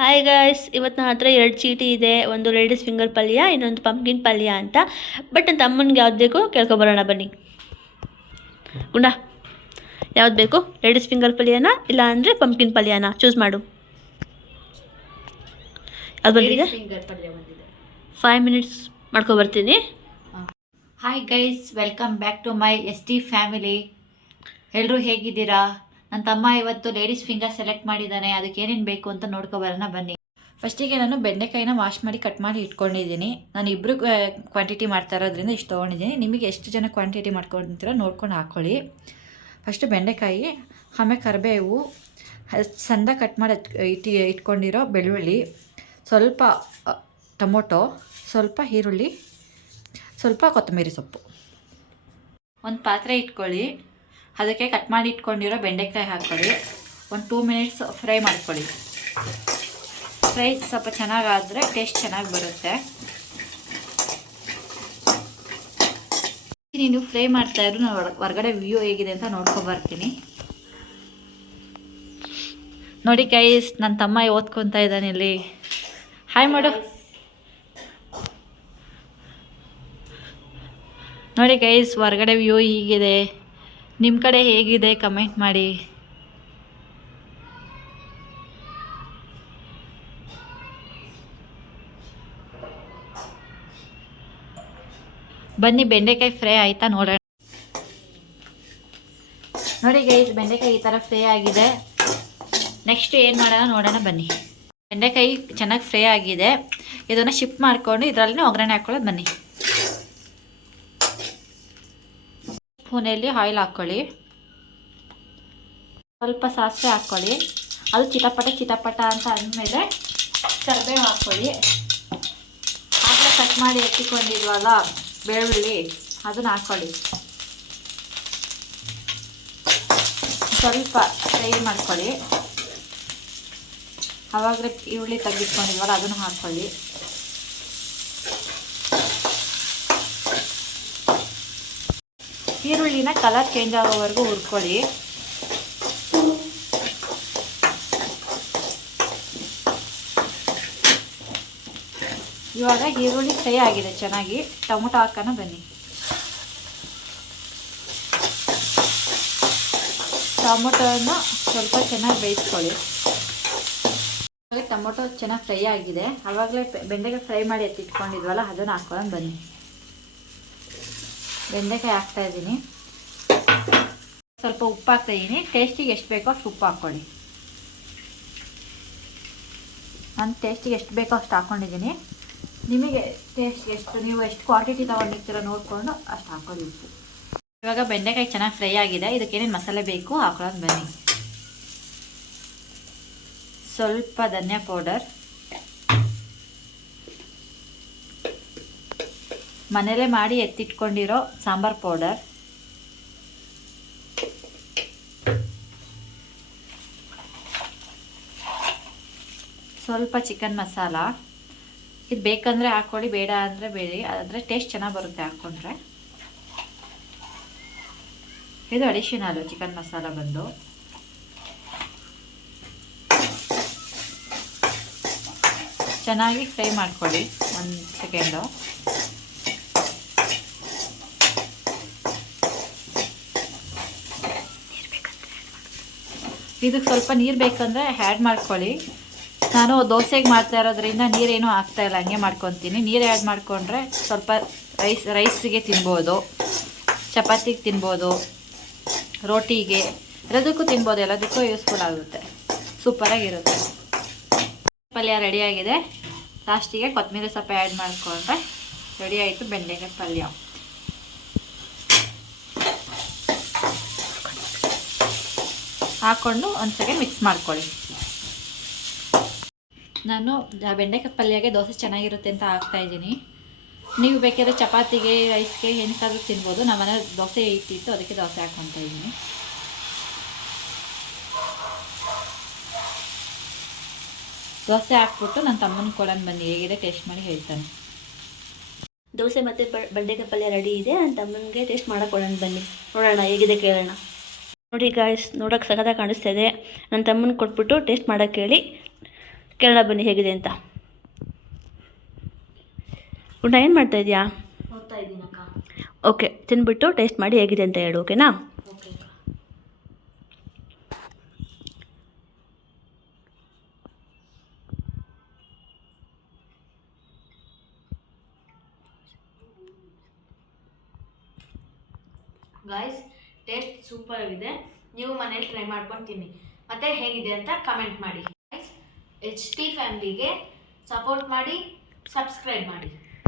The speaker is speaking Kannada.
ಹಾಯ್ ಗಾಯ್ಸ್, ಇವತ್ತು ನನ್ನ ಹತ್ರ 2 ಚೀಟಿ ಇದೆ. ಒಂದು ಲೇಡೀಸ್ ಫಿಂಗರ್ ಪಲ್ಯ, ಇನ್ನೊಂದು ಪಂಪ್ಕಿನ್ ಪಲ್ಯ ಅಂತ. ಬಟ್ ನನ್ನ ತಮ್ಮನಿಗೆ ಯಾವ್ದು ಬೇಕು ಕೇಳ್ಕೊಬರೋಣ ಬನ್ನಿ. ಗುಂಡ, ಯಾವ್ದು ಬೇಕು? ಲೇಡೀಸ್ ಫಿಂಗರ್ ಪಲ್ಯನಾ ಇಲ್ಲ ಅಂದರೆ ಪಂಪ್ಕಿನ್ ಪಲ್ಯನಾ? ಚೂಸ್ ಮಾಡು. ಯಾವ್ದು ಬಂದಿದೆ? 5 ಮಿನಿಟ್ಸ್ ಮಾಡ್ಕೊಬರ್ತೀನಿ. Hi guys, welcome back to my ST family. ಎಲ್ಲರೂ ಹೇಗಿದ್ದೀರಾ? ನನ್ನ ತಮ್ಮ ಇವತ್ತು ಲೇಡೀಸ್ ಫಿಂಗರ್ ಸೆಲೆಕ್ಟ್ ಮಾಡಿದ್ದಾನೆ. ಅದಕ್ಕೆ ಏನೇನು ಬೇಕು ಅಂತ ನೋಡ್ಕೊಬರೋಣ ಬನ್ನಿ. ಫಸ್ಟಿಗೆ ನಾನು ಬೆಂಡೆಕಾಯಿನ ವಾಶ್ ಮಾಡಿ ಕಟ್ ಮಾಡಿ ಇಟ್ಕೊಂಡಿದ್ದೀನಿ. ನಾನು ಇಬ್ಬರು ಕ್ವಾಂಟಿಟಿ ಮಾಡ್ತಾ ಇರೋದ್ರಿಂದ ಇಷ್ಟು ತೊಗೊಂಡಿದ್ದೀನಿ. ನಿಮಗೆ ಎಷ್ಟು ಜನ ಕ್ವಾಂಟಿಟಿ ಮಾಡ್ಕೊಳ್ತೀರೋ ನೋಡ್ಕೊಂಡು ಹಾಕ್ಕೊಳ್ಳಿ. ಫಸ್ಟು ಬೆಂಡೆಕಾಯಿ, ಆಮೇಲೆ ಕರಿಬೇವು, ಸಣ್ಣ ಕಟ್ ಮಾಡಿ ಇಟ್ಕೊಂಡಿರೋ ಬೆಳ್ಳುಳ್ಳಿ, ಸ್ವಲ್ಪ ಟೊಮೊಟೊ, ಸ್ವಲ್ಪ ಈರುಳ್ಳಿ, ಸ್ವಲ್ಪ ಕೊತ್ತಂಬರಿ ಸೊಪ್ಪು. ಒಂದು ಪಾತ್ರೆ ಇಟ್ಕೊಳ್ಳಿ, ಅದಕ್ಕೆ ಕಟ್ ಮಾಡಿ ಇಟ್ಕೊಂಡಿರೋ ಬೆಂಡೆಕಾಯಿ ಹಾಕ್ಕೊಳ್ಳಿ. ಒಂದು 2 ಮಿನಿಟ್ಸ್ ಫ್ರೈ ಮಾಡ್ಕೊಳ್ಳಿ. ಫ್ರೈ ಸ್ವಲ್ಪ ಚೆನ್ನಾಗಾದರೆ ಟೇಸ್ಟ್ ಚೆನ್ನಾಗಿ ಬರುತ್ತೆ. ನೀನು ಫ್ರೈ ಮಾಡ್ತಾಯಿದ್ರು ನಾನು ಹೊರಗಡೆ ವ್ಯೂ ಹೇಗಿದೆ ಅಂತ ನೋಡ್ಕೊಬರ್ತೀನಿ. ನೋಡಿ ಗೈಸ್, ನನ್ನ ತಮ್ಮ ಓದ್ಕೊತಾ ಇದ್ದಾನೆ ಇಲ್ಲಿ. ಹಾಯ್ ಮಾಡು. ನೋಡಿ ಗೈಸ್, ಹೊರಗಡೆ ವ್ಯೂ ಹೀಗಿದೆ. ನಿಮ್ಮ ಕಡೆ ಹೇಗಿದೆ ಕಮೆಂಟ್ ಮಾಡಿ. ಬನ್ನಿ, ಬೆಂಡೆಕಾಯಿ ಫ್ರೈ ಆಯಿತಾ ನೋಡೋಣ. ನೋಡಿ ಗೈಸ್, ಬೆಂಡೆಕಾಯಿ ಈ ಥರ ಫ್ರೈ ಆಗಿದೆ. ನೆಕ್ಸ್ಟ್ ಏನು ಮಾಡೋಣ ನೋಡೋಣ ಬನ್ನಿ. ಬೆಂಡೆಕಾಯಿ ಚೆನ್ನಾಗಿ ಫ್ರೈ ಆಗಿದೆ. ಇದನ್ನು ಶಿಫ್ಟ್ ಮಾಡಿಕೊಂಡು ಇದರಲ್ಲಿ ಒಗ್ಗರಣೆ ಹಾಕ್ಕೊಳ್ಳೋದು ಬನ್ನಿ. ಸ್ಪೂನಲ್ಲಿ ಆಯಿಲ್ ಹಾಕ್ಕೊಳ್ಳಿ, ಸ್ವಲ್ಪ ಸಾಸಿವೆ ಹಾಕ್ಕೊಳ್ಳಿ. ಅದು ಚಿಟಪಟ ಅಂತ ಅಂದಮೇಲೆ ಕರಿಬೇವು ಹಾಕ್ಕೊಳ್ಳಿ. ಆಮೇಲೆ ಕಟ್ ಮಾಡಿ ಎತ್ತಿಕೊಂಡಿದ್ವಲ್ಲ ಬೆಳ್ಳುಳ್ಳಿ, ಅದನ್ನು ಹಾಕ್ಕೊಳ್ಳಿ. ಸ್ವಲ್ಪ ಫ್ರೈ ಮಾಡ್ಕೊಳ್ಳಿ. ಆವಾಗಲೇ ಈರುಳ್ಳಿ ತೆಗೆದಿಟ್ಕೊಂಡಿದ್ವಲ್ಲ ಅದನ್ನು ಹಾಕ್ಕೊಳ್ಳಿ. ಈರುಳ್ಳಿನ ಕಲರ್ ಚೇಂಜ್ ಆಗೋವರೆಗೂ ಹುರ್ಕೊಳ್ಳಿ. ಇವಾಗ ಈರುಳ್ಳಿ ಫ್ರೈ ಆಗಿದೆ ಚೆನ್ನಾಗಿ. ಟೊಮೊಟೊ ಹಾಕೋಣ ಬನ್ನಿ. ಟೊಮೊಟೊನ ಸ್ವಲ್ಪ ಚೆನ್ನಾಗಿ ಬೇಯಿಸ್ಕೊಳ್ಳಿ. ಟೊಮೊಟೊ ಚೆನ್ನಾಗಿ ಫ್ರೈ ಆಗಿದೆ. ಆವಾಗಲೇ ಬೆಂಡೆಕಾಯಿ ಫ್ರೈ ಮಾಡಿ ಎತ್ತಿಟ್ಕೊಂಡಿದ್ವಲ್ಲ ಅದನ್ನು ಹಾಕ್ಕೊಂಡು ಬನ್ನಿ. ಬೆಂಡೆಕಾಯಿ ಹಾಕ್ತಾಯಿದ್ದೀನಿ. ಸ್ವಲ್ಪ ಉಪ್ಪು ಹಾಕ್ತಾಯಿದ್ದೀನಿ. ಟೇಸ್ಟಿಗೆ ಎಷ್ಟು ಬೇಕೋ ಅಷ್ಟು ಉಪ್ಪು ಹಾಕ್ಕೊಳ್ಳಿ. ನಾನು ಟೇಸ್ಟಿಗೆ ಎಷ್ಟು ಬೇಕೋ ಅಷ್ಟು ಹಾಕ್ಕೊಂಡಿದ್ದೀನಿ. ನಿಮಗೆ ಟೇಸ್ಟ್ಗೆ ಎಷ್ಟು, ನೀವು ಎಷ್ಟು ಕ್ವಾಂಟಿಟಿ ತೊಗೊಂಡಿರ್ತೀರೋ ನೋಡಿಕೊಂಡು ಅಷ್ಟು ಹಾಕ್ಕೊಳ್ಳಿ ಉಪ್ಪು. ಇವಾಗ ಬೆಂಡೆಕಾಯಿ ಚೆನ್ನಾಗಿ ಫ್ರೈ ಆಗಿದೆ. ಇದಕ್ಕೇನೇನು ಮಸಾಲೆ ಬೇಕು ಹಾಕೊಳ್ಳೋದು ಬನ್ನಿ. ಸ್ವಲ್ಪ ಧನಿಯಾ ಪೌಡರ್, ಮನೇಲೇ ಮಾಡಿ ಎತ್ತಿಟ್ಕೊಂಡಿರೋ ಸಾಂಬಾರ್ ಪೌಡರ್, ಸ್ವಲ್ಪ ಚಿಕನ್ ಮಸಾಲ. ಇದು ಬೇಕಂದರೆ ಹಾಕ್ಕೊಳ್ಳಿ, ಬೇಡ ಅಂದರೆ ಬೇಡಿ. ಆದರೆ ಟೇಸ್ಟ್ ಚೆನ್ನಾಗಿ ಬರುತ್ತೆ ಹಾಕ್ಕೊಂಡ್ರೆ. ಇದು ಅಡಿಷನಲ್ಲು ಚಿಕನ್ ಮಸಾಲ ಬಂದು. ಚೆನ್ನಾಗಿ ಫ್ರೈ ಮಾಡ್ಕೊಳ್ಳಿ 1 ಸೆಕೆಂಡು. ಇದಕ್ಕೆ ಸ್ವಲ್ಪ ನೀರು ಬೇಕಂದರೆ ಆ್ಯಡ್ ಮಾಡ್ಕೊಳ್ಳಿ. ನಾನು ದೋಸೆಗೆ ಮಾಡ್ತಾ ಇರೋದ್ರಿಂದ ನೀರೇನು ಹಾಕ್ತಾಯಿಲ್ಲ, ಹಂಗೆ ಮಾಡ್ಕೊತೀನಿ. ನೀರು ಆ್ಯಡ್ ಮಾಡಿಕೊಂಡ್ರೆ ಸ್ವಲ್ಪ ರೈಸಿಗೆ ತಿನ್ಬೋದು, ಚಪಾತಿಗೆ ತಿನ್ಬೋದು, ರೋಟಿಗೆ, ಎಲ್ಲದಕ್ಕೂ ತಿನ್ಬೋದು. ಎಲ್ಲದಕ್ಕೂ ಯೂಸ್ಫುಲ್ ಆಗುತ್ತೆ, ಸೂಪರಾಗಿರುತ್ತೆ. ಪಲ್ಯ ರೆಡಿಯಾಗಿದೆ. ಲಾಸ್ಟಿಗೆ ಕೊತ್ತಂಬರಿ ಸೊಪ್ಪು ಆ್ಯಡ್ ಮಾಡಿಕೊಂಡ್ರೆ ರೆಡಿ ಆಯಿತು ಬೆಂಡೆಕಾಯಿ ಪಲ್ಯ. ಹಾಕ್ಕೊಂಡು ಒಂದು ಸೆಕೆಂಡ್ ಮಿಕ್ಸ್ ಮಾಡ್ಕೊಳ್ಳಿ. ನಾನು ಬೆಂಡೆಕಾಯಿ ಪಲ್ಯಗೆ ದೋಸೆ ಚೆನ್ನಾಗಿರುತ್ತೆ ಅಂತ ಹಾಕ್ತಾಯಿದ್ದೀನಿ. ನೀವು ಬೇಕಾದ್ರೆ ಚಪಾತಿಗೆ, ರೈಸ್ಗೆ ಏನಕ್ಕಾದ್ರೂ ತಿನ್ಬೋದು. ನಮ್ಮ ಮನೇಲಿ ದೋಸೆ ಇಟ್ಟಿತ್ತು, ಅದಕ್ಕೆ ದೋಸೆ ಹಾಕ್ಕೊತಾ ಇದ್ದೀನಿ. ದೋಸೆ ಹಾಕ್ಬಿಟ್ಟು ನನ್ನ ತಮ್ಮನ ಕೊಡೋಣ ಬನ್ನಿ, ಹೇಗಿದೆ ಟೇಸ್ಟ್ ಮಾಡಿ ಹೇಳ್ತಾನೆ. ದೋಸೆ ಮತ್ತು ಬೆಂಡೆಕಾಯಿ ಪಲ್ಯ ರೆಡಿ ಇದೆ. ನನ್ನ ತಮ್ಮನಿಗೆ ಟೇಸ್ಟ್ ಮಾಡೋಕೆ ಕೊಡೋಣ ಬನ್ನಿ, ನೋಡೋಣ ಹೇಗಿದೆ ಕೇಳೋಣ. ನೋಡಿ ಗಾಯ್ಸ್, ನೋಡೋಕೆ ಸಖತ್ತಾಗಿ ಕಾಣಿಸ್ತಾ ಇದೆ. ನನ್ನ ತಮ್ಮನ ಕೊಟ್ಬಿಟ್ಟು ಟೇಸ್ಟ್ ಮಾಡೋಕ್ಕೆ ಹೇಳಿ ಕೇಳೋಣ ಬನ್ನಿ ಹೇಗಿದೆ ಅಂತ. ಗುಂಡ ಏನು ಮಾಡ್ತಾ ಇದೆಯಾ? ಓದ್ತಾ ಇದ್ದೀನಕ್ಕ. ಓಕೆ, ತಿಂದ್ಬಿಟ್ಟು ಟೇಸ್ಟ್ ಮಾಡಿ ಹೇಗಿದೆ ಅಂತ ಹೇಳು, ಓಕೆನಾ? ಓಕೆ ಅಕ್ಕ. ಗಾಯ್ಸ್, ಟೇಸ್ಟ್ ಸೂಪರ್ ಆಗಿದೆ. ನೀವು ಮನೇಲಿ ಟ್ರೈ ಮಾಡ್ಕೊಂಡು ತಿನ್ನಿ, ಮತ್ತು ಹೇಗಿದೆ ಅಂತ ಕಮೆಂಟ್ ಮಾಡಿ. ಗೈಸ್, HT ಫ್ಯಾಮಿಲಿಗೆ ಸಪೋರ್ಟ್ ಮಾಡಿ, ಸಬ್ಸ್ಕ್ರೈಬ್ ಮಾಡಿ.